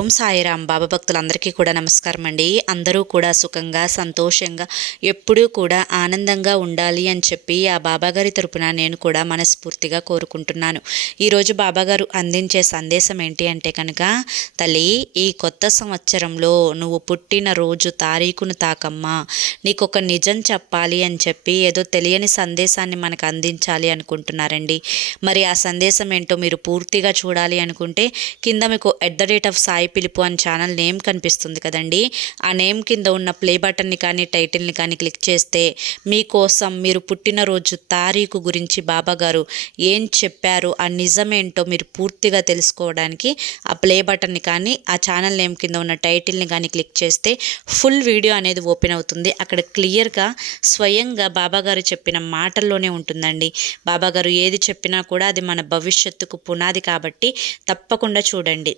ఓం సాయిరాం. బాబా భక్తులందరికీ కూడా నమస్కారం అండి. అందరూ కూడా సుఖంగా సంతోషంగా ఎప్పుడూ కూడా ఆనందంగా ఉండాలి అని చెప్పి ఆ బాబాగారి తరపున నేను కూడా మనస్ఫూర్తిగా కోరుకుంటున్నాను. ఈరోజు బాబాగారు అందించే సందేశం ఏంటి అంటే కనుక, తల్లి, ఈ కొత్త సంవత్సరంలో నువ్వు పుట్టిన రోజు తారీఖును తాకమ్మా, నీకు ఒక నిజం చెప్పాలి అని చెప్పి ఏదో తెలియని సందేశాన్ని మనకు అందించాలి అనుకుంటున్నారండి. మరి ఆ సందేశం ఏంటో మీరు పూర్తిగా చూడాలి అనుకుంటే కింద మీకు @సాయి పిలుపు అని ఛానల్ నేమ్ కనిపిస్తుంది కదండి. ఆ నేమ్ కింద ఉన్న ప్లే బటన్ని కానీ టైటిల్ని కానీ క్లిక్ చేస్తే మీకోసం మీరు పుట్టినరోజు తారీఖు గురించి బాబాగారు ఏం చెప్పారు, ఆ నిజమేంటో మీరు పూర్తిగా తెలుసుకోవడానికి ఆ ప్లే బటన్ని కానీ ఆ ఛానల్ నేమ్ కింద ఉన్న టైటిల్ని కానీ క్లిక్ చేస్తే ఫుల్ వీడియో అనేది ఓపెన్ అవుతుంది. అక్కడ క్లియర్గా స్వయంగా బాబాగారు చెప్పిన మాటల్లోనే ఉంటుందండి. బాబాగారు ఏది చెప్పినా కూడా అది మన భవిష్యత్తుకు పునాది కాబట్టి తప్పకుండా చూడండి.